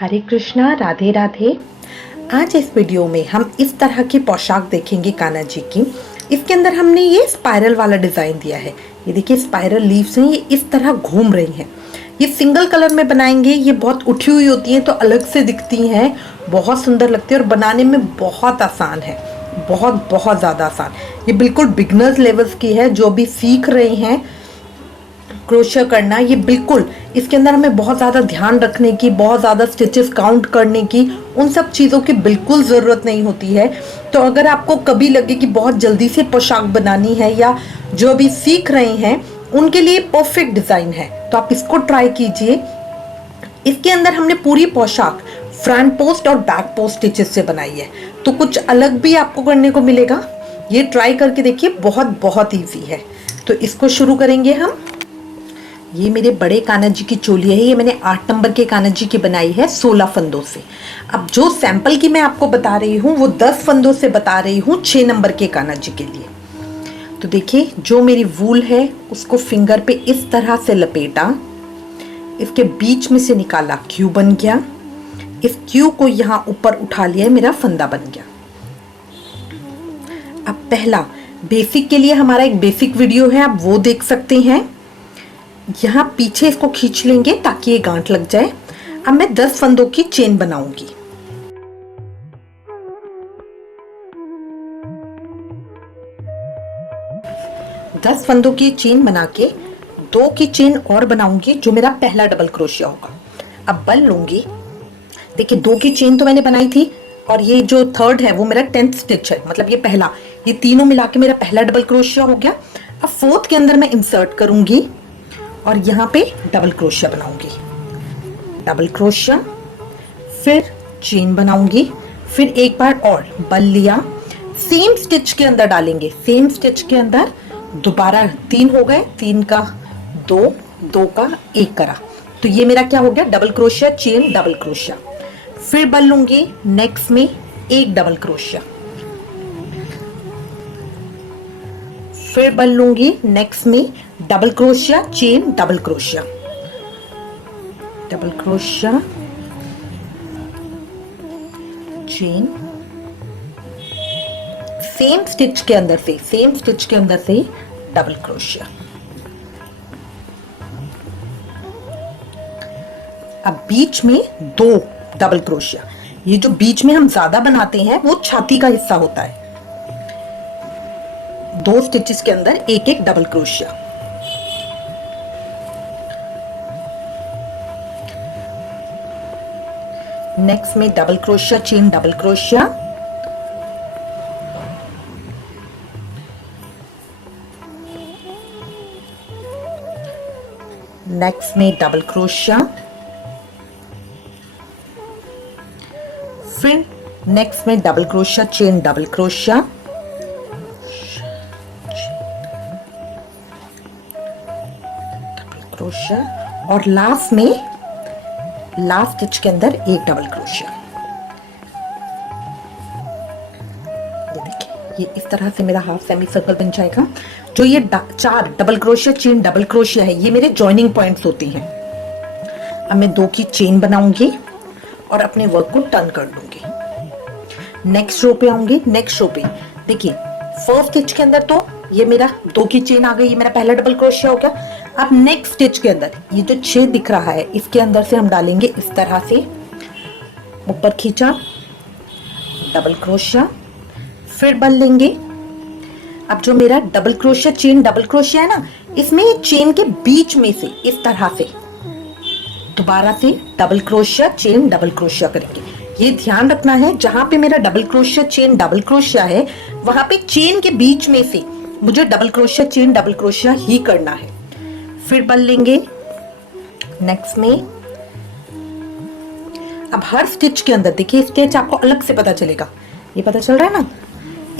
हरे कृष्णा, राधे राधे। आज इस वीडियो में हम इस तरह की पोशाक देखेंगे कान्हा जी की। इसके अंदर हमने ये स्पाइरल वाला डिज़ाइन दिया है। ये देखिए स्पाइरल लीव्स हैं, ये इस तरह घूम रही हैं। ये सिंगल कलर में बनाएंगे, ये बहुत उठी हुई होती हैं तो अलग से दिखती हैं, बहुत सुंदर लगती है और बनाने में बहुत आसान है, बहुत बहुत ज़्यादा आसान। ये बिल्कुल बिगनर्स लेवल्स की है, जो भी सीख रहे हैं क्रोशिया करना। ये बिल्कुल इसके अंदर हमें बहुत ज़्यादा ध्यान रखने की, बहुत ज़्यादा स्टिचेस काउंट करने की, उन सब चीज़ों की बिल्कुल ज़रूरत नहीं होती है। तो अगर आपको कभी लगे कि बहुत जल्दी से पोशाक बनानी है या जो भी सीख रहे हैं उनके लिए परफेक्ट डिज़ाइन है, तो आप इसको ट्राई कीजिए। इसके अंदर हमने पूरी पोशाक फ्रंट पोस्ट और बैक पोस्ट स्टिचेस से बनाई है, तो कुछ अलग भी आपको करने को मिलेगा। ये ट्राई करके देखिए, बहुत बहुत ईजी है। तो इसको शुरू करेंगे हम। ये मेरे बड़े कान्हा जी की चोली है, ये मैंने 8 नंबर के कान्हा जी की बनाई है 16 फंदों से। अब जो सैंपल की मैं आपको बता रही हूँ वो 10 फंदों से बता रही हूँ 6 नंबर के कान्हा जी के लिए। तो देखिए, जो मेरी वूल है उसको फिंगर पे इस तरह से लपेटा, इसके बीच में से निकाला, क्यू बन गया। इस क्यू को यहाँ ऊपर उठा लिया, मेरा फंदा बन गया। अब पहला बेसिक के लिए हमारा एक बेसिक वीडियो है, आप वो देख सकते हैं। यहाँ पीछे इसको खींच लेंगे ताकि ये गांठ लग जाए। अब मैं 10 फंदों की चेन बनाऊंगी। दस फंदों की चेन बना के 2 की चेन और बनाऊंगी, जो मेरा पहला डबल क्रोशिया होगा। अब बल लूंगी। देखिए 2 की चेन तो मैंने बनाई थी और ये जो थर्ड है वो मेरा 10th स्टिच है, मतलब ये पहला, ये तीनों मिला के मेरा पहला डबल क्रोशिया हो गया। अब 4th के अंदर मैं इंसर्ट करूंगी और यहाँ पे डबल क्रोशिया बनाऊंगी, डबल क्रोशिया, फिर चेन बनाऊंगी, फिर एक बार और बल लिया, सेम स्टिच के अंदर डालेंगे, सेम स्टिच के अंदर दोबारा 3 हो गए, 3 का 2, 2 का 1 करा, तो ये मेरा क्या हो गया, डबल क्रोशिया, चेन, डबल क्रोशिया। फिर बल लूंगी, नेक्स्ट में एक डबल क्रोशिया, फिर बल लूंगी, नेक्स्ट में डबल क्रोशिया, चेन, डबल क्रोशिया, डबल क्रोशिया, चेन, सेम स्टिच के अंदर से, सेम स्टिच के अंदर से डबल क्रोशिया। अब बीच में 2 डबल क्रोशिया। ये जो बीच में हम ज्यादा बनाते हैं वो छाती का हिस्सा होता है। 2 स्टिचेस के अंदर एक एक डबल क्रोशिया। नेक्स्ट में डबल क्रोशिया, चेन, डबल क्रोशिया, नेक्स्ट में डबल क्रोशिया, फिर नेक्स्ट में डबल क्रोशिया, chain, double crochet, double crochet, और लास्ट में लास्ट स्टिच के अंदर एक डबल क्रोशिया। ये देखिए, ये इस तरह से मेरा हाफ सेमी सर्कल बन जाएगा। जो ये 4 डबल क्रोशिया, चेन, डबल क्रोशिया है, ये मेरे जॉइनिंग पॉइंट्स होती हैं। अब मैं 2 की चेन बनाऊंगी और अपने वर्क को टर्न कर लूंगी। नेक्स्ट रो पे आऊंगी। नेक्स्ट रो पे देखिए, फर्स्ट स्टिच के अंदर तो ये मेरा 2 की चेन आ गई, ये मेरा पहला डबल क्रोशिया हो गया। अब नेक्स्ट स्टिच के अंदर ये जो छेद दिख रहा है, इसके अंदर से हम डालेंगे इस तरह से, ऊपर खींचा, डबल क्रोशिया, फिर बल लेंगे। अब जो मेरा डबल क्रोशिया, चेन, डबल क्रोशिया है ना, इसमें ये चेन के बीच में से इस तरह से दोबारा से डबल क्रोशिया, चेन, डबल क्रोशिया करेंगे। ये ध्यान रखना है, जहां पे मेरा डबल क्रोशिया, चेन, डबल क्रोशिया है, वहां पे चेन के बीच में से मुझे डबल क्रोशिया, चेन, डबल क्रोशिया ही करना है। फिर बल लेंगे। नेक्स्ट में अब हर स्टिच के अंदर देखिए, स्टिच आपको अलग से पता चलेगा, ये पता चल रहा है ना,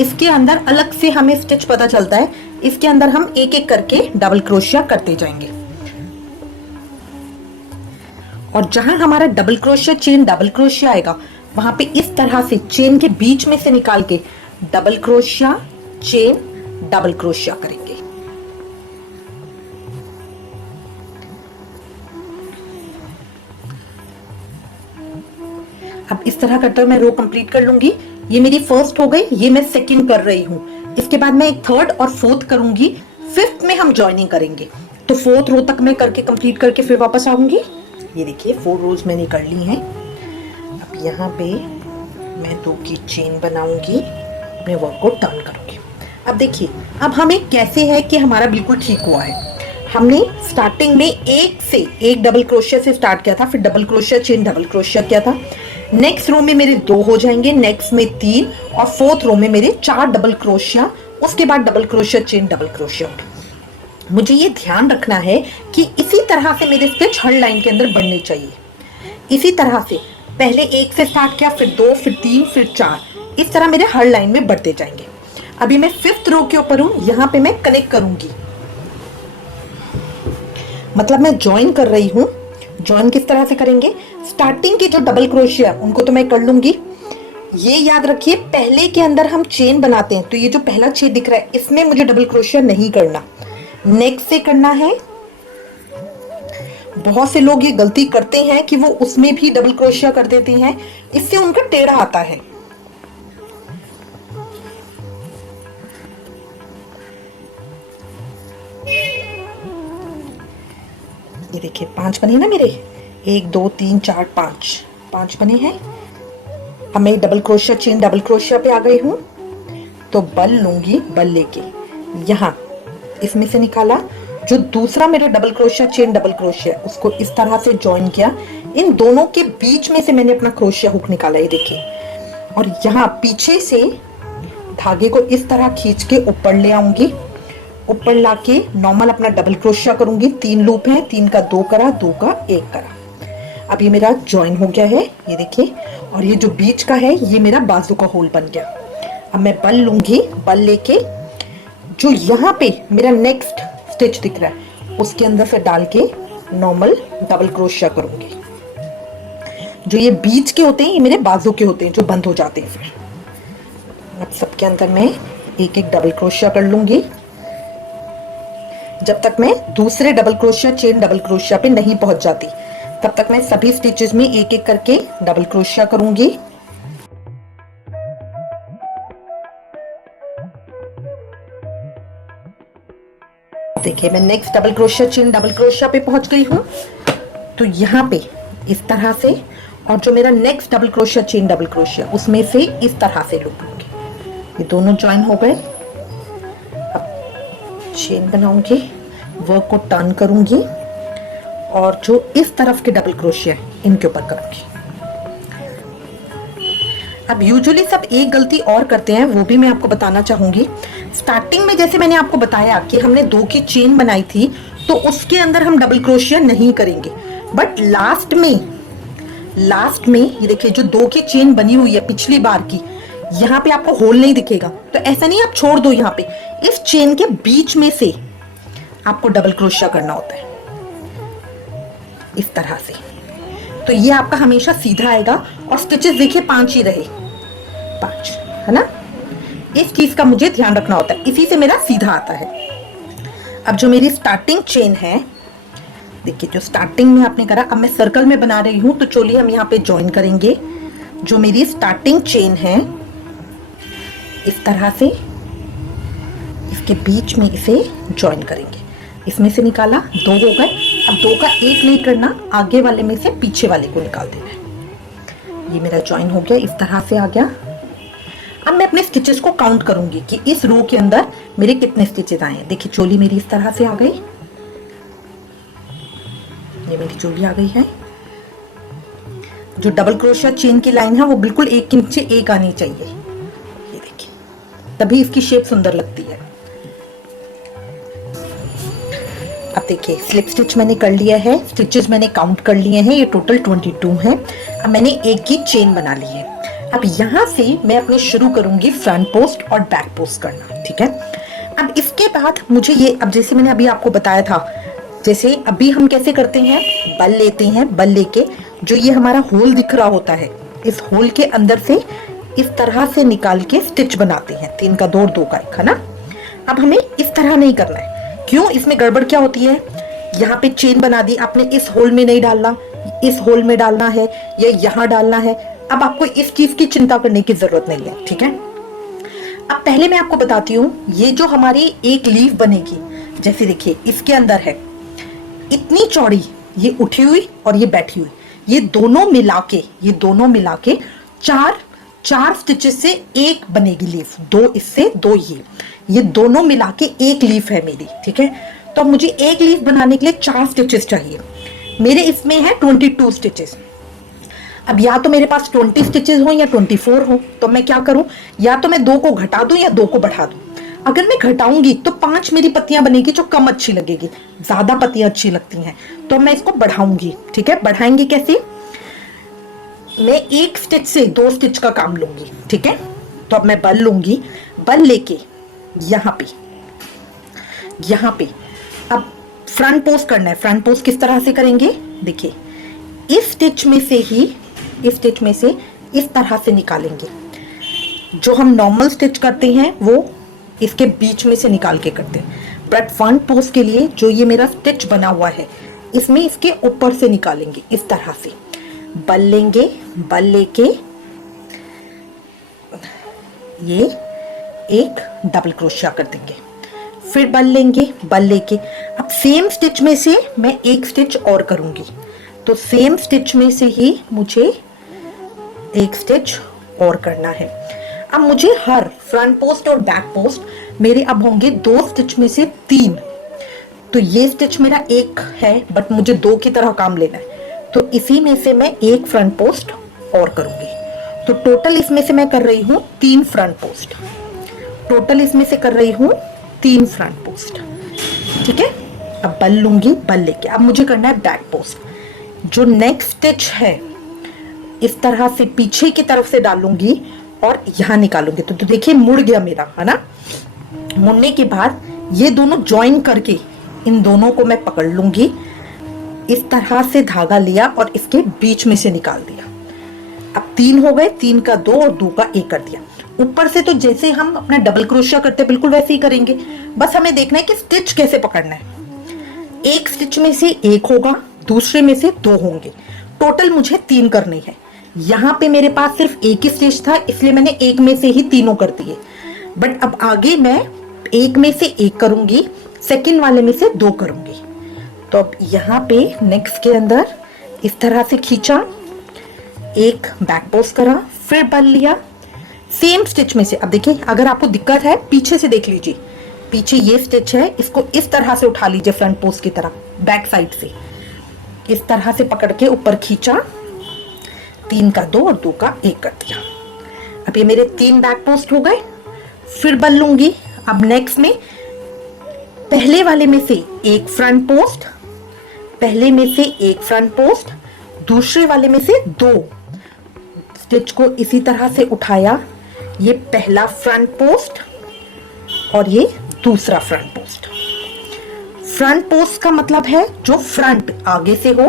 इसके अंदर अलग से हमें स्टिच पता चलता है। इसके अंदर हम एक एक करके डबल क्रोशिया करते जाएंगे और जहां हमारा डबल क्रोशिया, चेन, डबल क्रोशिया आएगा, वहां पे इस तरह से चेन के बीच में से निकाल के डबल क्रोशिया, चेन, डबल क्रोशिया करेंगे। अब इस तरह करते हुए मैं रो कंप्लीट कर लूंगी। ये मेरी फर्स्ट हो गई, ये मैं सेकंड कर रही हूँ। इसके बाद मैं एक थर्ड और फोर्थ करूंगी, फिफ्थ में हम ज्वाइनिंग करेंगे। तो फोर्थ रो तक मैं करके कंप्लीट करके फिर वापस आऊंगी। ये देखिए 4 रोज मैंने कर ली हैं। अब यहाँ पे मैं 2 की चेन बनाऊंगी, अपने वर्क को टर्न करूंगी। अब देखिए अब हमें कैसे है कि हमारा बिल्कुल ठीक हुआ है। हमने स्टार्टिंग में एक डबल क्रोशिया से स्टार्ट किया था, फिर डबल क्रोशिया चेन डबल क्रोशिया किया था। नेक्स्ट रो में मेरे 2 हो जाएंगे, नेक्स्ट में 3 और फोर्थ रो में मेरे 4 डबल क्रोशिया, उसके बाद डबल क्रोशिया चेन डबल क्रोशिया। मुझे ये ध्यान रखना है कि इसी तरह से मेरे स्टिच हर लाइन के अंदर बढ़ने चाहिए। इसी तरह से पहले 1 से स्टार्ट किया, फिर 2, फिर 3, फिर 4, इस तरह मेरे हर लाइन में बढ़ते जाएंगे। अभी मैं 5th रो के ऊपर हूं, यहाँ पे मैं कनेक्ट करूंगी, मतलब मैं ज्वाइन कर रही हूँ। ज्वाइन किस तरह से करेंगे, स्टार्टिंग के जो डबल क्रोशिया उनको तो मैं कर लूंगी। ये याद रखिए पहले के अंदर हम चेन बनाते हैं, तो ये जो पहला छेद दिख रहा है इसमें मुझे डबल क्रोशिया नहीं करना, नेक्स्ट से करना है। बहुत से लोग ये गलती करते हैं कि वो उसमें भी डबल क्रोशिया कर देते हैं, इससे उनका टेढ़ा आता है। ये देखिए 5 बने ना मेरे, 1 2 3 4 5 बने हैं। अब मैं डबल क्रोशिया चेन डबल क्रोशिया पे आ गई हूँ, तो बल लूंगी, बल लेके यहाँ इसमें से निकाला, जो दूसरा मेरा डबल क्रोशिया चेन डबल क्रोशिया उसको इस तरह से ज्वाइन किया। इन दोनों के बीच में से मैंने अपना क्रोशिया हुक निकाला, ये देखिए, और यहाँ पीछे से धागे को इस तरह खींच के ऊपर ले आऊंगी। ऊपर लाके नॉर्मल अपना डबल क्रोशिया करूंगी। 3 लूप है, 3 का 2 करा, 2 का 1 करा। अब ये मेरा ज्वाइन हो गया है, ये देखिए, और ये जो बीच का है ये मेरा बाजू का होल बन गया। अब मैं बल लूंगी, बल लेके जो यहाँ पे मेरा नेक्स्ट स्टिच दिख रहा है उसके अंदर से डाल के नॉर्मल डबल क्रोशिया करूंगी। जो ये बीच के होते हैं ये मेरे बाजू के होते हैं जो बंद हो जाते हैं। फिर अब सबके अंदर मैं एक एक डबल क्रोशिया कर लूंगी, जब तक मैं दूसरे डबल क्रोशिया चेन डबल क्रोशिया पे नहीं पहुंच जाती तब तक मैं सभी स्टिचेस में एक एक करके डबल क्रोशिया करूंगी। देखिए मैं नेक्स्ट डबल क्रोशिया चेन डबल क्रोशिया पे पहुंच गई हूं, तो यहाँ पे इस तरह से, और जो मेरा नेक्स्ट डबल क्रोशिया चेन डबल क्रोशिया उसमें से इस तरह से लूप लूंगी। ये दोनों ज्वाइन हो गए। चेन बनाऊंगी, वर्क को टर्न करूंगी और जो इस तरफ के डबल क्रोशिया इनके ऊपर करूंगी। अब यूजुअली सब एक गलती और करते हैं, वो भी मैं आपको बताना चाहूंगी। स्टार्टिंग में जैसे मैंने आपको बताया कि हमने 2 की चेन बनाई थी, तो उसके अंदर हम डबल क्रोशिया नहीं करेंगे, बट लास्ट में ये देखिए जो 2 की चेन बनी हुई है पिछली बार की, यहाँ पे आपको होल नहीं दिखेगा, तो ऐसा नहीं आप छोड़ दो। यहाँ पे इस चेन के बीच में से आपको डबल क्रोशिया करना होता है इस तरह से, तो ये आपका हमेशा सीधा आएगा। और स्टिचेस देखिए 5 ही रहे, 5 है ना, इस चीज का मुझे ध्यान रखना होता है, इसी से मेरा सीधा आता है। अब जो मेरी स्टार्टिंग चेन है, देखिए जो स्टार्टिंग में आपने करा, अब मैं सर्कल में बना रही हूं, तो चलिए हम यहाँ पे ज्वाइन करेंगे। जो मेरी स्टार्टिंग चेन है इस तरह से इसके बीच में इसे ज्वाइन करेंगे। इसमें से निकाला, 2 हो गए। अब 2 का 1 नहीं करना, आगे वाले में से पीछे वाले को निकाल देना है। ये मेरा ज्वाइन हो गया, इस तरह से आ गया। अब मैं अपने स्टिचेस को काउंट करूंगी कि इस रो के अंदर मेरे कितने स्टिचेस आए हैं। देखिए चोली मेरी इस तरह से आ गई, ये मेरी चोली आ गई है। जो डबल क्रोशिया चेन की लाइन है वो बिल्कुल एक के नीचे एक आनी चाहिए, ये देखिए, तभी इसकी शेप सुंदर लगती है। अब देखिए स्लिप स्टिच मैंने कर लिया है, स्टिचेस मैंने काउंट कर लिए हैं, ये टोटल 22 है। अब मैंने एक की चेन बना ली है। अब यहाँ से मैं अपने शुरू करूंगी फ्रंट पोस्ट और बैक पोस्ट करना, ठीक है। अब इसके बाद मुझे ये, अब जैसे मैंने अभी आपको बताया था, जैसे अभी हम कैसे करते हैं, बल लेते हैं, बल लेके जो ये हमारा होल दिख रहा होता है, इस होल के अंदर से इस तरह से निकाल के स्टिच बनाते हैं, 3 का 2 और 2 का 1, है ना। अब हमें इस तरह नहीं करना है, क्यों, इसमें गड़बड़ क्या होती है, यहाँ पे चेन बना दी आपने, इस होल में नहीं डालना, इस होल में डालना है या यहाँ डालना है, अब आपको इस चीज की चिंता करने की जरूरत नहीं है, ठीक है। अब पहले मैं आपको बताती हूँ, ये जो हमारी एक लीफ बनेगी, जैसे देखिए इसके अंदर है इतनी चौड़ी, ये उठी हुई और ये बैठी हुई, ये दोनों मिला के चार स्टिचेस से एक बनेगी लीफ, दो इससे दो ये दोनों मिला के एक लीफ है मेरी, ठीक है। तो अब मुझे एक लीफ बनाने के लिए 4 स्टिचेस चाहिए, मेरे इसमें है 22 स्टिचेस। अब या तो मेरे पास 20 स्टिचेस हो या 24 हो, तो मैं क्या करूं, या तो मैं 2 को घटा दूं या 2 को बढ़ा दूं। अगर मैं घटाऊंगी तो 5 मेरी पत्तियां बनेगी जो कम अच्छी लगेगी, ज्यादा पत्तियां अच्छी लगती हैं, तो मैं इसको बढ़ाऊंगी, ठीक है। बढ़ाएंगे कैसे, मैं एक स्टिच से 2 स्टिच का काम लूंगी, ठीक है। तो अब मैं बल लूंगी, बल लेके यहाँ पे अब फ्रंट पोस्ट करना है। फ्रंट पोस्ट किस तरह से करेंगे, देखिए इस स्टिच में से इस तरह से निकालेंगे। जो हम नॉर्मल स्टिच करते हैं वो इसके बीच में से निकाल के करते हैं, बट फ्रंट पोस्ट के लिए जो ये मेरा स्टिच बना हुआ है इसमें इसके ऊपर से निकालेंगे इस तरह से। बल लेंगे, बल लेके ये एक डबल क्रोशिया कर देंगे, फिर बल लेंगे, बल लेके अब सेम स्टिच में से मैं एक स्टिच और करूंगी, तो सेम स्टिच में से ही मुझे एक स्टिच और करना है। अब मुझे हर फ्रंट पोस्ट और बैक पोस्ट मेरे अब होंगे 2 स्टिच में से 3, तो ये स्टिच मेरा एक है बट मुझे 2 की तरह काम लेना है, तो इसी में से मैं एक फ्रंट पोस्ट और करूंगी। तो टोटल इसमें से मैं कर रही हूँ 3 फ्रंट पोस्ट, टोटल इसमें से कर रही हूँ 3 फ्रंट पोस्ट, ठीक है। अब बल लूंगी, बल लेके अब मुझे करना है बैक पोस्ट। जो नेक्स्ट स्टिच है इस तरह से पीछे की तरफ से डालूंगी और यहाँ निकालूंगी, तो देखिए मुड़ गया मेरा, है ना। मुड़ने के बाद ये दोनों ज्वाइन करके इन दोनों को मैं पकड़ लूंगी, इस तरह से धागा लिया और इसके बीच में से निकाल दिया। अब 3 हो गए, 3 का 2 और 2 का 1 कर दिया। ऊपर से तो जैसे हम अपना डबल क्रोशिया करते हैं बिल्कुल वैसे ही करेंगे, बस हमें देखना है कि स्टिच कैसे पकड़ना है। एक स्टिच में से 1 होगा, दूसरे में से 2 होंगे, टोटल मुझे 3 करने हैं। यहाँ पे मेरे पास सिर्फ एक ही स्टिच था इसलिए मैंने एक में से ही तीनों कर दिए, बट अब आगे मैं एक में से 1 करूंगी, सेकंड वाले में से 2 करूंगी। तो अब यहाँ पे नेक्स्ट के अंदर इस तरह से खींचा, एक बैक पोस्ट करा, फिर बल लिया सेम स्टिच में से। अब देखिए अगर आपको दिक्कत है पीछे से देख लीजिए, पीछे ये स्टिच है, इसको इस तरह से उठा लीजिए फ्रंट पोस्ट की तरह, बैक साइड से इस तरह से पकड़ के ऊपर खींचा, 3 का 2 और 2 का 1 कर दिया। अब ये मेरे 3 बैक पोस्ट हो गए, फिर बल लूंगी। अब नेक्स्ट में पहले वाले में से एक फ्रंट पोस्ट, पहले में से एक फ्रंट पोस्ट, दूसरे वाले में से 2 स्टिच को इसी तरह से उठाया, ये पहला फ्रंट पोस्ट और ये दूसरा फ्रंट पोस्ट। फ्रंट पोस्ट का मतलब है जो फ्रंट आगे से हो,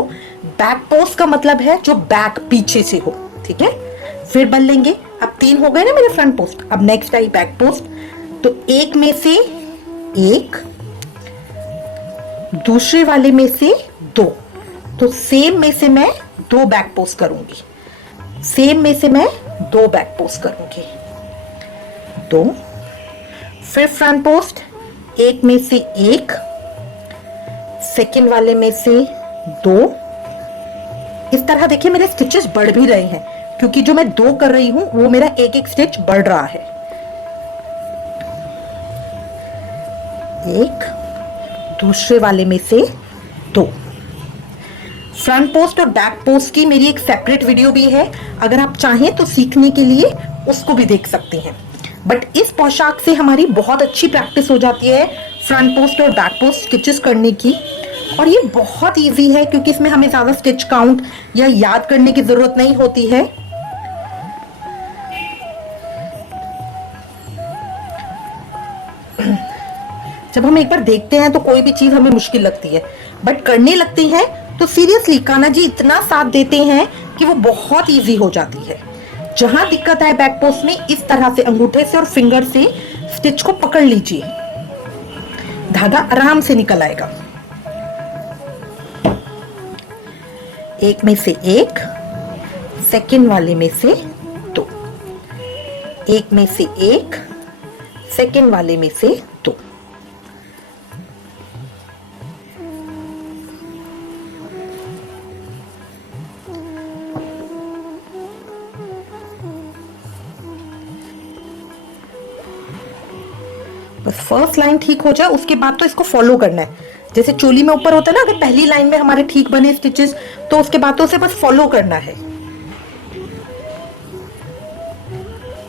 बैक पोस्ट का मतलब है जो बैक पीछे से हो, ठीक है। फिर बल लेंगे, अब 3 हो गए ना मेरे फ्रंट पोस्ट। अब नेक्स्ट आई बैक पोस्ट, तो एक में से 1, दूसरे वाले में से 2, तो सेम में से मैं 2 बैक पोस्ट करूंगी, सेम में से मैं 2 बैक पोस्ट करूंगी, 2, फिर फ्रंट पोस्ट, एक में से 1, सेकंड वाले में से 2। इस तरह देखिए मेरे स्टिचेस बढ़ भी रहे हैं क्योंकि जो मैं 2 कर रही हूं वो मेरा एक एक स्टिच बढ़ रहा है। 1, दूसरे वाले में से 2। फ्रंट पोस्ट और बैक पोस्ट की मेरी एक सेपरेट वीडियो भी है, अगर आप चाहें तो सीखने के लिए उसको भी देख सकते हैं। बट इस पोशाक से हमारी बहुत अच्छी प्रैक्टिस हो जाती है फ्रंट पोस्ट और बैक पोस्ट स्टिचेस करने की, और ये बहुत इजी है क्योंकि इसमें हमें ज़्यादा स्टिच काउंट या याद करने की ज़रूरत नहीं होती है। जब हम एक बार देखते हैं तो कोई भी चीज़ हमें मुश्किल लगती है, बट करने लगती है तो सीरियसली कान्हा जी इतना साथ देते हैं कि वो बहुत इजी हो जाती है। जहां दिक्कत है बैक पोस्ट में, इस तरह से अंगूठे से और फिंगर से स्टिच को पकड़ लीजिए, धागा आराम से निकल आएगा। एक में से 1, सेकंड वाले में से 2, एक में से एक, सेकंड वाले में से 2। बस फर्स्ट लाइन ठीक हो जाए, उसके बाद तो इसको फॉलो करना है। जैसे चोली में ऊपर होता है ना, अगर पहली लाइन में हमारे ठीक बने स्टिचेस तो उसके बाद तो उसे बस फॉलो करना है।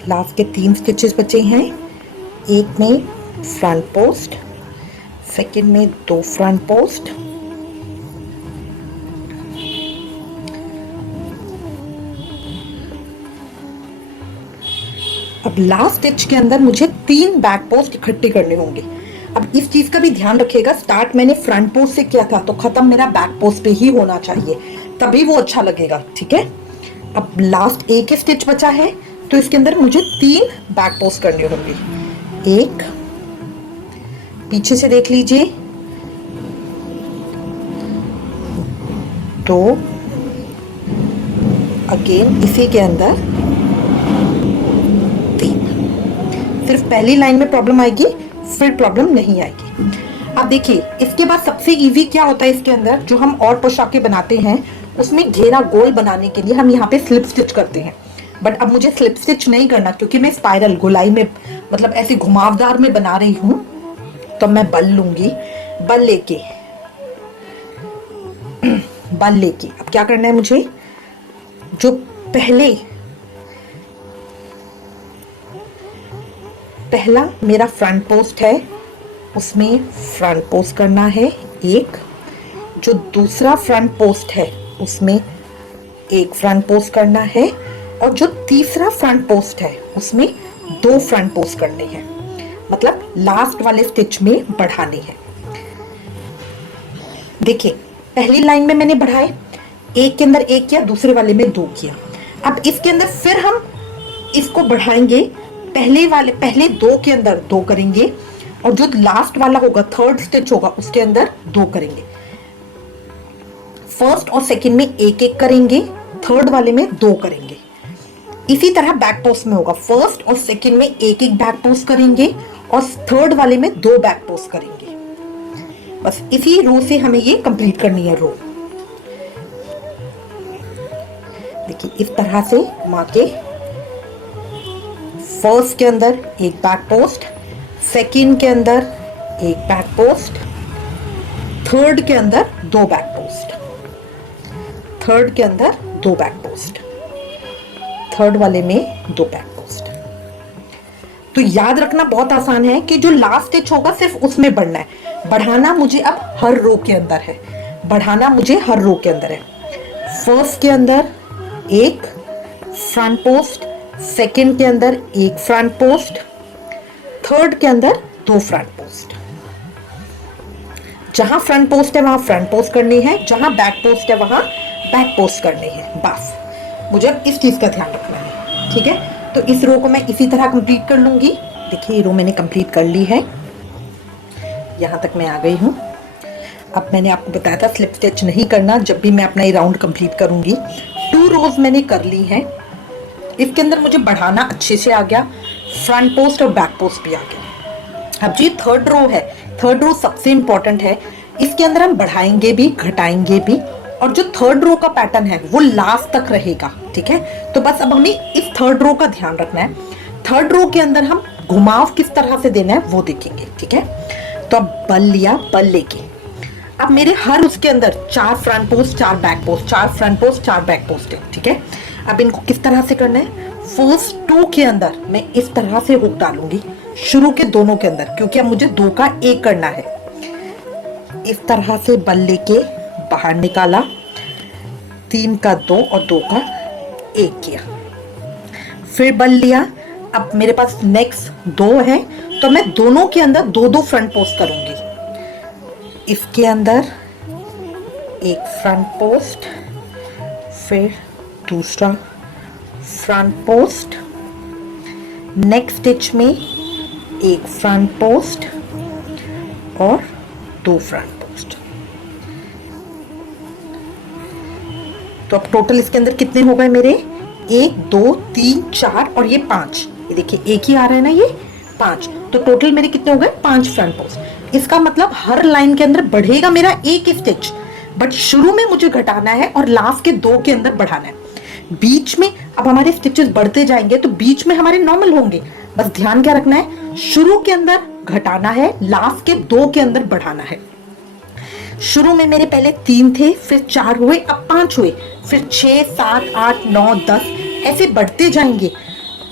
लास्ट के 3 स्टिचेस बचे हैं, एक में फ्रंट पोस्ट, सेकंड में 2 फ्रंट पोस्ट, अब लास्ट स्टिच के अंदर मुझे 3 बैक पोस्ट इकट्ठे करने होंगे। अब इस चीज का भी ध्यान रखिएगा, स्टार्ट मैंने फ्रंट पोस्ट से किया था तो खत्म मेरा बैक पोस्ट पे ही होना चाहिए, तभी वो अच्छा लगेगा, ठीक है। अब लास्ट एक स्टिच बचा है तो इसके अंदर मुझे 3 बैक पोस्ट करने होंगे। एक पीछे से देख लीजिए, 2 अगेन इसी के अंदर 3। सिर्फ पहली लाइन में प्रॉब्लम आएगी, फिर प्रॉब्लम नहीं आएगी। अब देखिए इसके बाद सबसे इजी क्या होता है इसके अंदर, जो हम और पोशाकें बनाते हैं उसमें घेरा गोल बनाने के लिए हम यहाँ पे स्लिप स्टिच करते हैं। बट अब मुझे स्लिप स्टिच नहीं करना, क्योंकि मैं स्पाइरल गोलाई में मतलब ऐसी घुमावदार में बना रही हूं, तो मैं बल लूंगी। बल लेके अब क्या करना है मुझे, जो पहला मेरा फ्रंट पोस्ट है उसमें फ्रंट पोस्ट करना है एक, जो दूसरा फ्रंट पोस्ट है उसमें एक फ्रंट पोस्ट करना है, और जो तीसरा फ्रंट पोस्ट है उसमें 2 फ्रंट पोस्ट करने हैं, मतलब लास्ट वाले स्टिच में बढ़ाने हैं। देखिए पहली लाइन में मैंने बढ़ाए, एक के अंदर 1 किया, दूसरे वाले में 2 किया। अब इसके अंदर फिर हम इसको बढ़ाएंगे, पहले 2 के अंदर 2 करेंगे, और जो लास्ट वाला होगा थर्ड स्टिच होगा उसके अंदर 2 करेंगे। फर्स्ट और सेकंड में 1-1 करेंगे, थर्ड वाले में 2 करेंगे। इसी तरह बैक पोस्ट में होगा, फर्स्ट और सेकंड में 1-1 बैक पोस्ट करेंगे और थर्ड वाले में 2 बैक पोस्ट करेंगे। बस इसी रो से हमें ये कंप्लीट करनी है रो। देखिए इस तरह से घुमा के फर्स्ट के अंदर 1 बैक पोस्ट, सेकंड के अंदर 1 बैक पोस्ट, थर्ड के अंदर 2 बैक पोस्ट, थर्ड के अंदर 2 बैक पोस्ट, थर्ड वाले में 2 बैक पोस्ट। तो याद रखना बहुत आसान है कि जो लास्ट स्टिच होगा सिर्फ उसमें बढ़ना है। बढ़ाना मुझे अब हर रो के अंदर है, बढ़ाना मुझे हर रो के अंदर है। फर्स्ट के अंदर 1 फ्रंट पोस्ट, सेकंड के अंदर 1 फ्रंट पोस्ट, थर्ड के अंदर 2 फ्रंट पोस्ट। जहां फ्रंट पोस्ट है वहां फ्रंट पोस्ट करनी है, जहां बैक पोस्ट है वहां बैक पोस्ट करनी है। बस मुझे इस चीज का ध्यान रखना है, ठीक है। तो इस रो को मैं इसी तरह कंप्लीट कर लूंगी। देखिए ये रो मैंने कंप्लीट कर ली है, यहां तक मैं आ गई हूं। अब मैंने आपको बताया था स्लिप स्टिच नहीं करना जब भी मैं अपना ये राउंड कंप्लीट करूंगी। 2 रोज मैंने कर ली हैं। इसके अंदर मुझे बढ़ाना अच्छे से आ गया, फ्रंट पोस्ट और बैक पोस्ट भी आ गया। अब जी थर्ड रो है, थर्ड रो सबसे इंपॉर्टेंट है। इसके अंदर हम बढ़ाएंगे भी घटाएंगे भी, और जो थर्ड रो का पैटर्न है वो लास्ट तक रहेगा, ठीक है। तो बस अब हमें इस थर्ड रो का ध्यान रखना है। थर्ड रो के अंदर हम घुमाव किस तरह से देना है वो देखेंगे, ठीक है। तो अब बल लिया, बल लेके अब मेरे हर उसके अंदर 4 front post 4 back post, 4 front post 4 back post है, ठीक है। अब इनको किस तरह से करना है, फर्स्ट 2 के अंदर मैं इस तरह से हुक डालूंगी, शुरू के दोनों के अंदर, क्योंकि अब मुझे 2 का 1 करना है। इस तरह से बल लेके बाहर निकाला, 3 का 2 और 2 का 1 किया, फिर बल लिया। अब मेरे पास नेक्स्ट 2 है तो मैं दोनों के अंदर 2-2 फ्रंट पोस्ट करूंगी। इसके अंदर 1 फ्रंट पोस्ट, फिर दूसरा फ्रंट पोस्ट, नेक्स्ट स्टिच में 1 फ्रंट पोस्ट और 2 फ्रंट पोस्ट। तो अब टोटल इसके अंदर कितने हो गए मेरे, 1 2 3 4 और ये 5, ये देखिए एक ही आ रहा है ना, ये 5, तो टोटल मेरे कितने हो गए 5 फ्रंट पोस्ट। इसका मतलब हर लाइन के अंदर बढ़ेगा मेरा एक स्टिच, बट शुरू में मुझे घटाना है और लास्ट के 2 के अंदर बढ़ाना है। बीच में अब हमारे स्टिचेस बढ़ते जाएंगे तो बीच में हमारे नॉर्मल होंगे, बस ध्यान क्या रखना है, शुरू के अंदर घटाना है, लास्ट के 2 के अंदर बढ़ाना है। शुरू में मेरे पहले 3 थे, फिर 4 हुए, अब 5 हुए, फिर 6 7 8 9 10 ऐसे बढ़ते जाएंगे।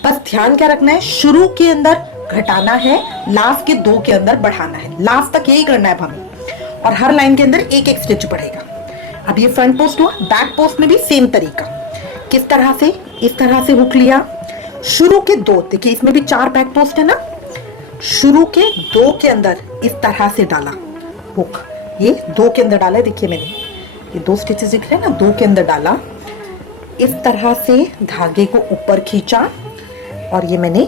बस ध्यान क्या रखना है, शुरू के अंदर घटाना है, लास्ट के 2 के अंदर बढ़ाना है, लास्ट तक यही करना है हमें, और हर लाइन के अंदर एक एक स्टिच बढ़ेगा। अब ये फ्रंट पोस्ट हुआ। बैक पोस्ट में भी सेम तरीका, किस तरह से, इस तरह से हुक लिया, शुरू के 2, देखिए इसमें भी 4 बैक पोस्ट है ना, शुरू के 2 के अंदर इस तरह से डाला हुक, ये 2 के अंदर डाला है, देखिए मैंने ये 2 स्टिचेस दिख रहे हैं ना, 2 के अंदर डाला, इस तरह से धागे को ऊपर खींचा और ये मैंने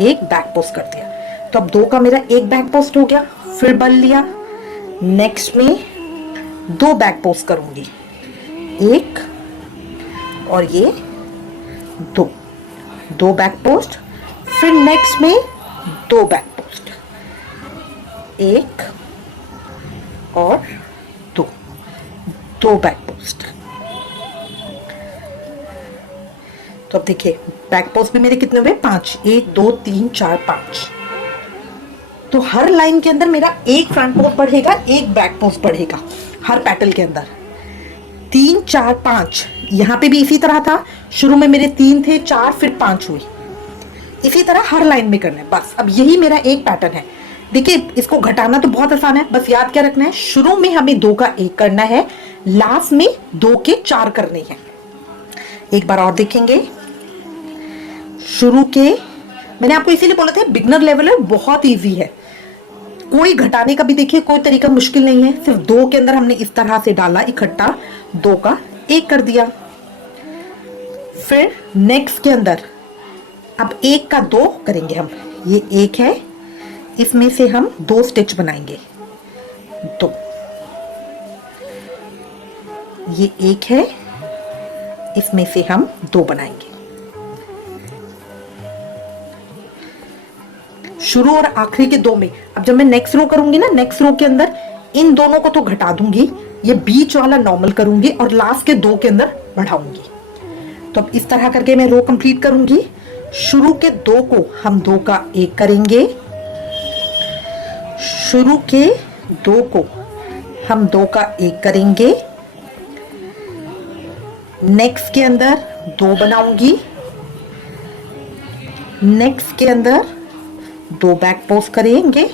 एक बैक पोस्ट कर दिया। तो अब 2 का मेरा एक बैक पोस्ट हो गया, फिर बल लिया, नेक्स्ट में 2 बैक पोस्ट करूंगी, एक और ये 2 बैक पोस्ट, फिर नेक्स्ट में 2 बैक पोस्ट, एक और 2 बैक पोस्ट। तो अब देखिए बैक पोस्ट भी मेरे कितने हुए 5, 1 2 3 4 5। तो हर लाइन के अंदर मेरा एक फ्रंट पोस्ट बढ़ेगा, एक बैक पोस्ट बढ़ेगा हर पैटर्न के अंदर। 3 4 5 यहाँ पे भी इसी तरह था, शुरू में मेरे 3 थे, 4 फिर 5 हुई, इसी तरह हर लाइन में करना है। बस अब यही मेरा एक पैटर्न है। देखिए इसको घटाना तो बहुत आसान है, बस याद क्या रखना है, शुरू में हमें 2 का 1 करना है, लास्ट में 2 के 4 करने हैं। एक बार और देखेंगे, शुरू के, मैंने आपको इसीलिए बोला था बिगनर लेवल है, बहुत इजी है, कोई घटाने का भी देखिए कोई तरीका मुश्किल नहीं है, सिर्फ 2 के अंदर हमने इस तरह से डाला इकट्ठा, 2 का 1 कर दिया, फिर नेक्स्ट के अंदर अब 1 का 2 करेंगे हम, ये 1 है, इसमें से हम 2 स्टिच बनाएंगे, 2, ये 1 है, इसमें से हम 2 बनाएंगे। शुरू और आखिरी के 2 में, अब जब मैं नेक्स्ट रो करूंगी ना, नेक्स्ट रो के अंदर इन दोनों को तो घटा दूंगी, ये बीच वाला नॉर्मल करूंगी और लास्ट के 2 के अंदर बढ़ाऊंगी। तो अब इस तरह करके मैं रो कंप्लीट करूंगी। शुरू के 2 को हम 2 का 1 करेंगे, शुरू के 2 को हम 2 का 1 करेंगे, नेक्स्ट के अंदर 2 बनाऊंगी, नेक्स्ट के अंदर 2 बैक पोस्ट करेंगे,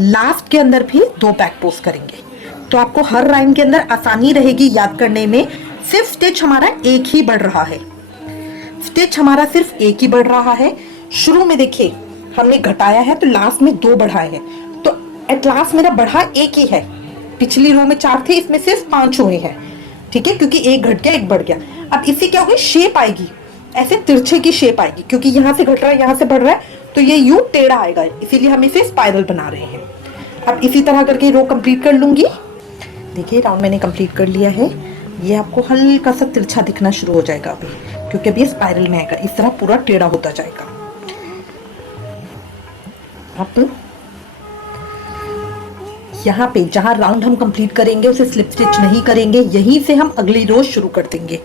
लास्ट के अंदर भी 2 बैक पोस्ट करेंगे। तो आपको हर लाइन के अंदर आसानी रहेगी याद करने में। सिर्फ स्टिच हमारा एक ही बढ़ रहा है, स्टिच हमारा सिर्फ एक ही बढ़ रहा है। शुरू में देखिए हमने घटाया है तो लास्ट में 2 बढ़ाए हैं, तो एट लास्ट मेरा बढ़ा एक ही है। पिछली रो में 4 थे, इसमें सिर्फ 5 हुए हैं, ठीक है, क्योंकि एक घट गया एक बढ़ गया। अब इससे क्या होगी, शेप आएगी, ऐसे तिरछे की शेप आएगी, क्योंकि यहाँ से घट रहा है यहाँ से बढ़ रहा है, तो ये यूं टेढ़ा आएगा, इसीलिए हम इसे स्पाइरल बना रहे हैं। अब इसी तरह करके रो कंप्लीट कर लूंगी। देखिए राउंड मैंने कंप्लीट कर लिया है, ये आपको हल्का सा तिरछा दिखना शुरू हो जाएगा अभी, क्योंकि अभी स्पाइरल में आएगा, इस तरह पूरा टेढ़ा होता जाएगा। अब यहाँ पे जहां राउंड हम कंप्लीट करेंगे उसे स्लिप स्टिच नहीं करेंगे, यहीं से हम अगली रो शुरू कर देंगे।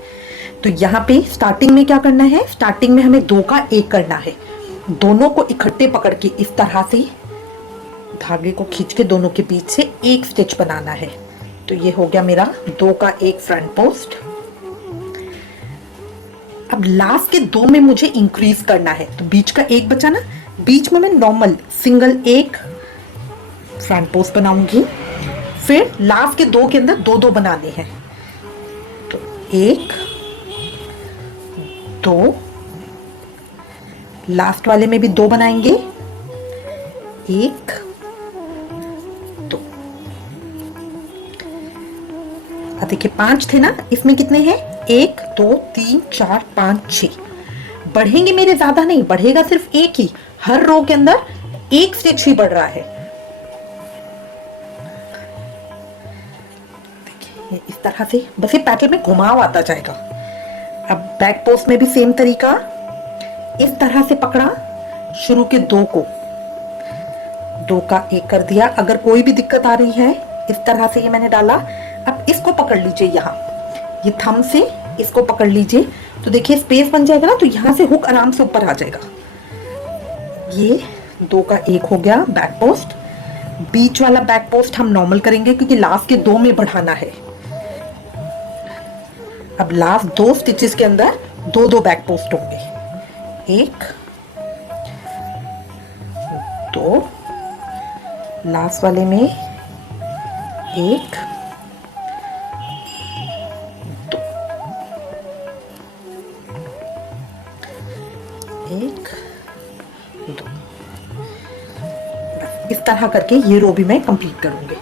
तो यहाँ पे स्टार्टिंग में क्या करना है, स्टार्टिंग में हमें 2 का 1 करना है, दोनों को इकट्ठे पकड़ के इस तरह से धागे को खींच के दोनों के बीच से एक स्टिच बनाना है। तो ये हो गया मेरा 2 का 1 फ्रंट पोस्ट। अब लास्ट के 2 में मुझे इंक्रीज करना है, तो बीच का 1 बचा ना, बीच में मैं नॉर्मल सिंगल 1 फ्रंट पोस्ट बनाऊंगी, फिर लास्ट के 2 के अंदर 2-2 बनाने हैं। तो 1 2, लास्ट वाले में भी 2 बनाएंगे, 1 2। अब देखिए 5 थे ना, इसमें कितने हैं, 1 2 3 4 5 6। बढ़ेंगे मेरे, ज्यादा नहीं बढ़ेगा, सिर्फ एक ही, हर रो के अंदर एक स्टिच ही बढ़ रहा है। देखिए इस तरह से बस ये पैटर्न में घुमाव आता जाएगा। अब बैक पोस्ट में भी सेम तरीका, इस तरह से पकड़ा, शुरू के दो का एक कर दिया। अगर कोई भी दिक्कत आ रही है, इस तरह से ये मैंने डाला। अब इसको पकड़ लीजिए, यहाँ ये थंब से इसको पकड़ लीजिए, तो देखिए स्पेस बन जाएगा ना, तो यहाँ से हुक आराम से ऊपर आ जाएगा। ये 2 का 1 हो गया बैक पोस्ट। बीच वाला बैक पोस्ट हम नॉर्मल करेंगे क्योंकि लास्ट के 2 में बढ़ाना है। अब लास्ट 2 स्टिचेस के अंदर 2 बैक पोस्ट होंगे, 1 2, लास्ट वाले में 1 2, 1 2। इस तरह करके ये रो भी मैं कंप्लीट करूंगी।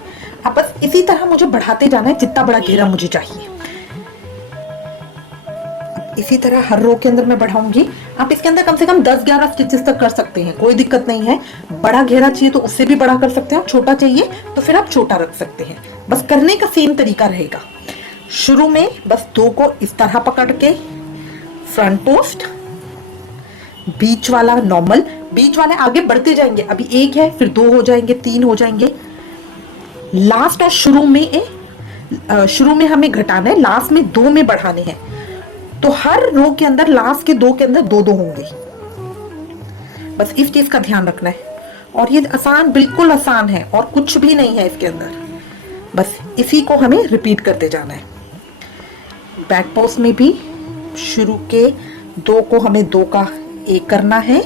अब बस इसी तरह मुझे बढ़ाते जाना है, जितना बड़ा घेरा मुझे चाहिए। इसी तरह हर रो के अंदर मैं बढ़ाऊंगी। आप इसके अंदर कम से कम 10-11 स्टिचेस तक कर सकते हैं, कोई दिक्कत नहीं है। बड़ा घेरा चाहिए तो उससे भी बड़ा कर सकते हैं, छोटा चाहिए तो फिर आप छोटा रख सकते हैं। बस करने का सेम तरीका रहेगा। शुरू में बस 2 को इस तरह पकड़ के फ्रंट पोस्ट, बीच वाला नॉर्मल, बीच वाले आगे बढ़ते जाएंगे। अभी 1 है, फिर 2 हो जाएंगे, 3 हो जाएंगे। लास्ट और शुरू में हमें घटाना है, लास्ट में 2 में बढ़ाने हैं। तो हर रो के अंदर लास्ट के 2 के अंदर 2 होंगे। बस इस चीज का ध्यान रखना है। और ये आसान, बिल्कुल आसान है और कुछ भी नहीं है इसके अंदर। बस इसी को हमें रिपीट करते जाना है। बैक पोस्ट में भी शुरू के 2 को हमें 2 का 1 करना है।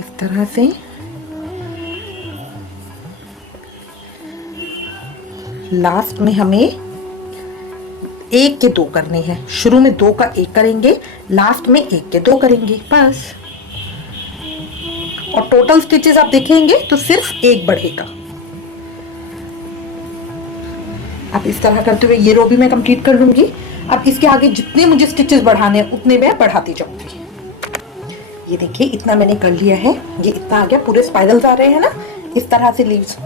इस तरह से लास्ट में हमें 1 के 2 करने हैं। शुरू में 2 का 1 करेंगे, लास्ट में 1 के 2 करेंगे, बस। और टोटल स्टिचेस आप देखेंगे तो सिर्फ 1 बढ़ेगा। अब इस तरह करते हुए ये रो भी मैं कंप्लीट कर लूंगी। अब इसके आगे जितने मुझे स्टिचेस बढ़ाने हैं उतने मैं बढ़ाती जाऊंगी। ये देखिए इतना मैंने कर लिया है, ये इतना आ गया, पूरे स्पाइरल्स आ रहे हैं ना, इस तरह से लीव्स।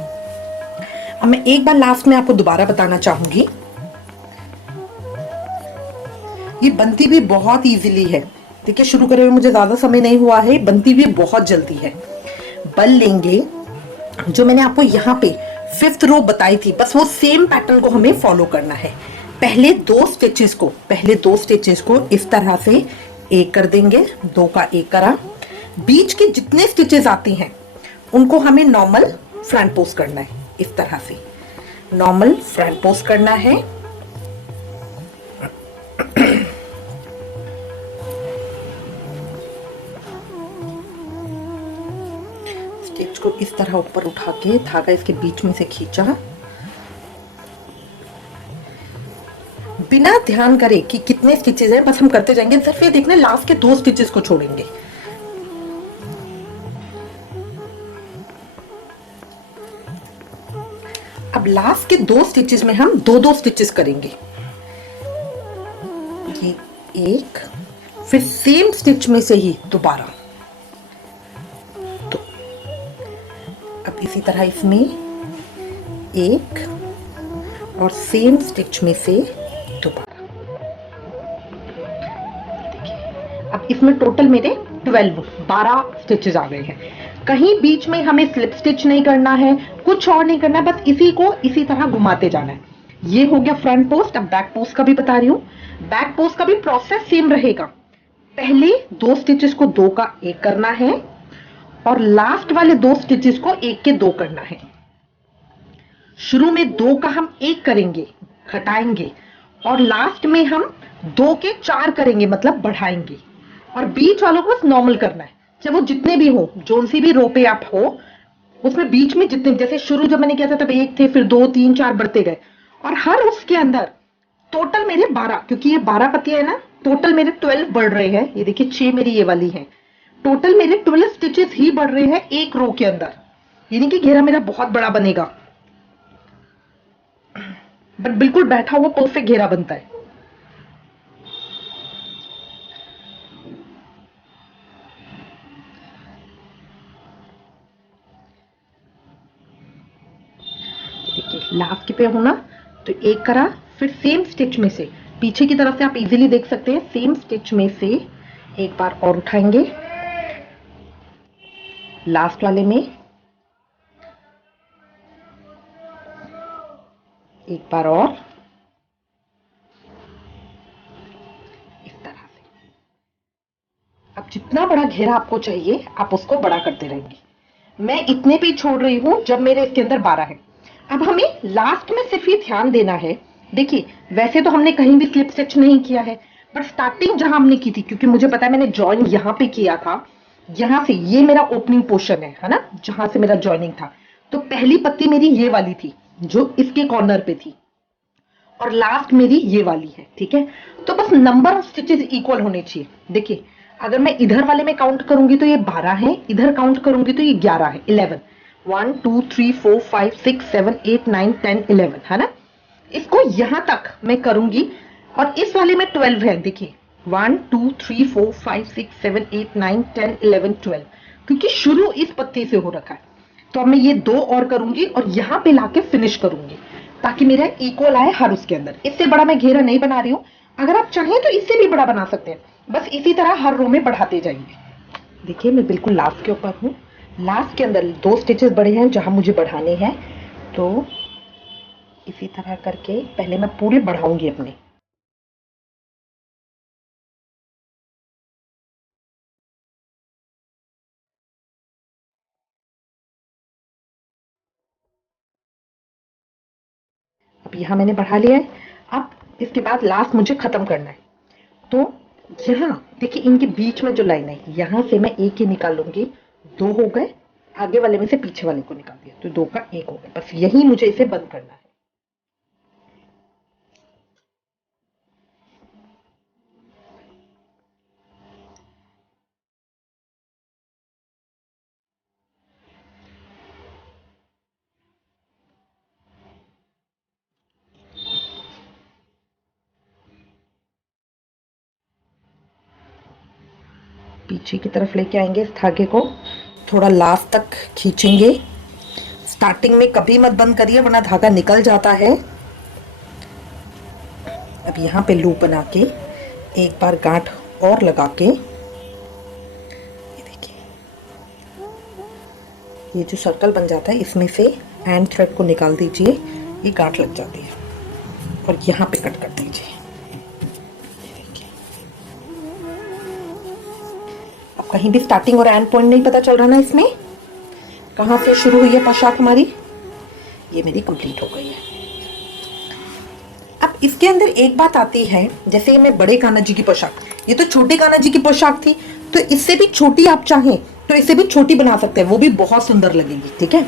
अब मैं एक बार लास्ट में आपको दोबारा बताना चाहूंगी, ये बनती भी बहुत इजीली है। देखिए शुरू करे हुए मुझे ज्यादा समय नहीं हुआ है, बनती भी बहुत जल्दी है। बल लेंगे, जो मैंने आपको यहाँ पे 5th रो बताई थी, बस वो सेम पैटर्न को हमें फॉलो करना है। पहले दो स्टिचेस को इस तरह से 1 कर देंगे, 2 का 1 करा। बीच के जितने स्टिचेस आती हैं उनको हमें नॉर्मल फ्रंट पोस्ट करना है। इस तरह से नॉर्मल फ्रंट पोस्ट करना है। स्टिच को इस तरह ऊपर उठा के धागा इसके बीच में से खींचा, बिना ध्यान करे कि कितने स्टिचेस हैं, बस हम करते जाएंगे। सिर्फ ये देखना लास्ट के 2 स्टिचेस को छोड़ेंगे। अब लास्ट के 2 स्टिचेस में हम 2 स्टिचेस करेंगे। ये 1, फिर सेम स्टिच में से ही दोबारा। तो अब इसी तरह इसमें 1 और सेम स्टिच में से दोबारा। अब इसमें टोटल मेरे 12 स्टिचेस आ गए हैं। कहीं बीच में हमें स्लिप स्टिच नहीं करना है, कुछ और नहीं करना है, बस इसी को इसी तरह घुमाते जाना है। ये हो गया फ्रंट पोस्ट। अब बैक पोस्ट का भी बता रही हूँ। बैक पोस्ट का भी प्रोसेस सेम रहेगा। पहले 2 स्टिचेस को 2 का 1 करना है और लास्ट वाले 2 स्टिचेस को 1 के 2 करना है। शुरू में 2 का हम 1 करेंगे, घटाएंगे, और लास्ट में हम 2 के 4 करेंगे, मतलब बढ़ाएंगे। और बीच वालों को बस नॉर्मल करना है, चाहे वो जितने भी हो, जोन सी भी रो पे आप हो, उसमें बीच में जितने, जैसे शुरू जब मैंने किया था तब 1 थे, फिर 2 3 4 बढ़ते गए। और हर उसके अंदर टोटल मेरे 12, क्योंकि ये 12 पत्तियां है ना, टोटल मेरे 12 बढ़ रहे हैं। ये देखिए 6 मेरी ये वाली है, टोटल मेरे 12 स्टिचेस ही बढ़ रहे हैं एक रो के अंदर। यानी कि घेरा मेरा बहुत बड़ा बनेगा, बट बिल्कुल बैठा हुआ परफेक्ट घेरा बनता है। लास्ट पे हूं ना, तो एक करा, फिर सेम स्टिच में से पीछे की तरफ से आप इजीली देख सकते हैं, सेम स्टिच में से एक बार और उठाएंगे, लास्ट वाले में एक बार और इस तरह से। अब जितना बड़ा घेरा आपको चाहिए आप उसको बड़ा करते रहेंगे। मैं इतने पे छोड़ रही हूं जब मेरे इसके अंदर 12 है। अब हमें लास्ट में सिर्फ ये ध्यान देना है, देखिए वैसे तो हमने कहीं भी स्लिप स्टिच नहीं किया है, बट स्टार्टिंग जहां हमने की थी, क्योंकि मुझे पता है मैंने ज्वाइन यहां पे किया था, यहां से ये मेरा ओपनिंग पोर्शन है ना, जहां से मेरा ज्वाइनिंग था, तो पहली पत्ती मेरी ये वाली थी जो इसके कॉर्नर पे थी, और लास्ट मेरी ये वाली है, ठीक है। तो बस नंबर ऑफ स्टिचेस इक्वल होने चाहिए। देखिए अगर मैं इधर वाले में काउंट करूंगी तो ये 12 है, इधर काउंट करूंगी तो ये 11 है, 11, 1 2 3 4 5 6 7 8 9 10 11 है ना। इसको यहां तक मैं करूंगी, और इस वाले में 12 है, देखिए 1 2 3 4 5 6 7 8 9 10 11 12, क्योंकि शुरू इस पत्ती से हो रखा है। तो अब मैं ये 2 और करूंगी और यहां पे लाके फिनिश करूंगी, ताकि मेरा इक्वल आए हर उसके अंदर। इससे बड़ा मैं घेरा नहीं बना रही हूं, अगर आप चाहें तो इससे भी बड़ा बना सकते हैं, बस इसी तरह हर रो में बढ़ाते जाइए। देखिए मैं बिल्कुल लास्ट के ऊपर हूं, लास्ट के अंदर 2 स्टिचेस बड़े हैं जहां मुझे बढ़ाने हैं, तो इसी तरह करके पहले मैं पूरे बढ़ाऊंगी अपने। अब यहां मैंने बढ़ा लिया है। अब इसके बाद लास्ट मुझे खत्म करना है, तो यहाँ देखिए इनके बीच में जो लाइन है, यहां से मैं एक ही निकाल लूंगी, 2 हो गए, आगे वाले में से पीछे वाले को निकाल दिया, तो 2 का 1 हो गया, बस यही मुझे इसे बंद करना है। पीछे की तरफ लेके आएंगे इस धागे को, थोड़ा लास्ट तक खींचेंगे। स्टार्टिंग में कभी मत बंद करिए वरना धागा निकल जाता है। अब यहाँ पे लूप बना के एक बार गांठ और लगा के, ये देखिए ये जो सर्कल बन जाता है इसमें से एंड थ्रेड को निकाल दीजिए, ये गांठ लग जाती है, और यहाँ पे कट कर दीजिए। अब कहीं भी स्टार्टिंग और एंड पॉइंट नहीं पता चल रहा ना इसमें, कहाँ से शुरू हुई है पोशाक हमारी, ये मेरी कंप्लीट हो गई है। अब इसके अंदर एक बात आती है, जैसे मैं बड़े कान्हा जी की पोशाक, ये तो छोटे कान्हा जी की पोशाक थी, तो इससे भी छोटी आप चाहें तो इसे भी छोटी बना सकते हैं, वो भी बहुत सुंदर लगेगी, ठीक है।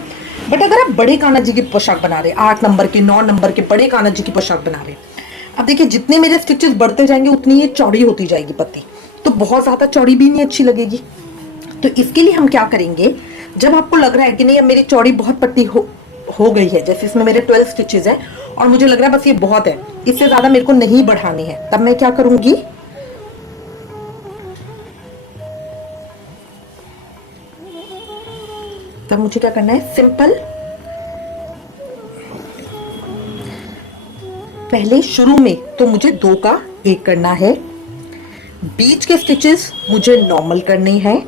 बट अगर आप बड़े कान्हा जी की पोशाक बना रहे, 8 नंबर के 9 नंबर के बड़े कान्हा जी की पोशाक बना रहे, अब देखिए जितने मेरे स्टिचेस बढ़ते जाएंगे उतनी ये चौड़ी होती जाएगी पत्ती, तो बहुत ज्यादा चौड़ी भी नहीं अच्छी लगेगी। तो इसके लिए हम क्या करेंगे, जब आपको लग रहा है कि नहीं अब मेरी चौड़ी बहुत पट्टी हो गई है, जैसे इसमें मेरे 12 स्टिचेस हैं और मुझे लग रहा है बस ये बहुत है, इससे ज्यादा मेरे को नहीं बढ़ानी है, तब मैं क्या करूंगी, तब मुझे क्या करना है, सिंपल पहले शुरू में तो मुझे 2 का 1 करना है, बीच के स्टिचेस मुझे नॉर्मल करने हैं,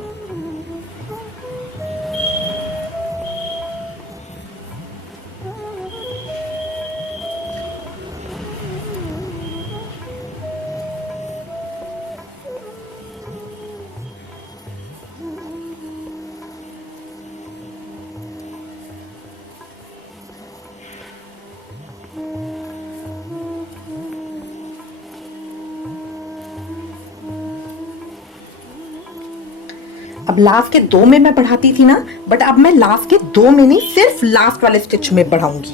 अब लास्ट के 2 में मैं बढ़ाती थी ना, बट अब मैं लास्ट के 2 में नहीं, सिर्फ लास्ट वाले स्टिच में बढ़ाऊंगी,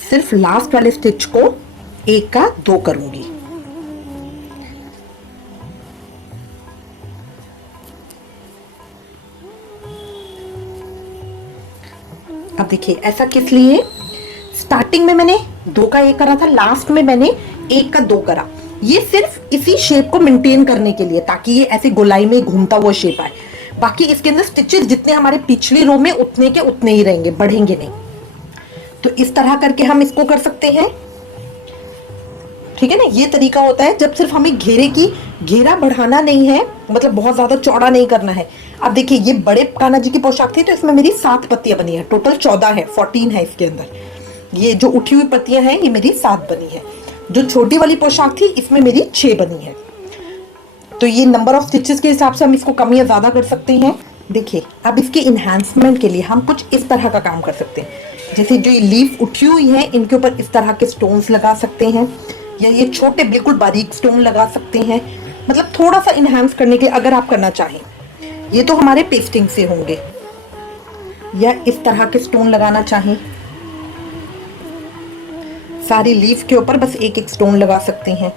सिर्फ लास्ट वाले स्टिच को 1 का 2 करूंगी। अब देखिए ऐसा किस लिए, स्टार्टिंग में मैंने 2 का 1 करा था, लास्ट में मैंने 1 का 2 करा, ये सिर्फ इसी शेप को मेंटेन करने के लिए, ताकि ये ऐसे गोलाई में घूमता हुआ शेप आए। बाकी इसके अंदर स्टिचेस जितने हमारे पिछली रो में उतने के उतने ही रहेंगे, बढ़ेंगे नहीं। तो इस तरह करके हम इसको कर सकते हैं, ठीक है ना। ये तरीका होता है जब सिर्फ हमें घेरा बढ़ाना नहीं है, मतलब बहुत ज्यादा चौड़ा नहीं करना है। अब देखिए ये बड़े कान्हा जी की पोशाक थी तो इसमें मेरी 7 पत्तियां बनी है, टोटल 14 है, 14 है इसके अंदर। ये जो उठी हुई पत्तियां हैं ये मेरी 7 बनी है। जो छोटी वाली पोशाक थी इसमें मेरी 6 बनी है। तो ये नंबर ऑफ स्टिचेस के हिसाब से हम इसको कम या ज्यादा कर सकते हैं। देखिए अब इसके इन्हांसमेंट के लिए हम कुछ इस तरह का काम कर सकते हैं। जैसे जो ये लीफ उठी हुई है इनके ऊपर इस तरह के स्टोन्स लगा सकते हैं, या ये छोटे बिल्कुल बारीक स्टोन लगा सकते हैं, मतलब थोड़ा सा इन्हांस करने के लिए अगर आप करना चाहें। ये तो हमारे पेस्टिंग से होंगे, या इस तरह के स्टोन लगाना चाहें, सारी लीफ के ऊपर बस एक एक स्टोन लगा सकते हैं।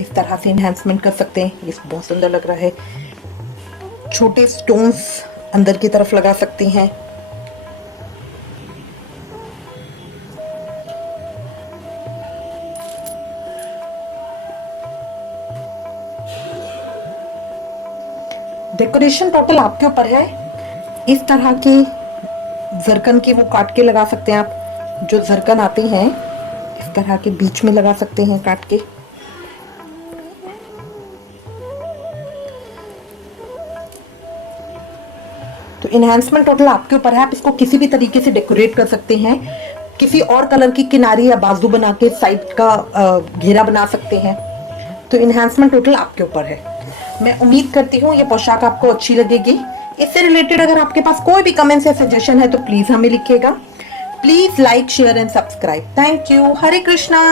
इस तरह से इन्हांसमेंट कर सकते हैं, ये बहुत सुंदर लग रहा है। छोटे स्टोन्स अंदर की तरफ लगा सकते हैं। डेकोरेशन टोटल आपके ऊपर है। इस तरह के जरकन के वो काट के लगा सकते हैं आप, जो जरकन आते हैं इस तरह के बीच में लगा सकते हैं काट के। तो इन्हांसमेंट टोटल आपके ऊपर है, आप इसको किसी भी तरीके से डेकोरेट कर सकते हैं। किसी और कलर की किनारी या बाजू बना के साइड का घेरा बना सकते हैं। तो इन्हांसमेंट टोटल आपके ऊपर है। मैं उम्मीद करती हूँ ये पोशाक आपको अच्छी लगेगी। इससे रिलेटेड अगर आपके पास कोई भी कमेंट्स या सजेशन है तो प्लीज हमें लिखिएगा। Please like, share and subscribe. Thank you. Hare Krishna.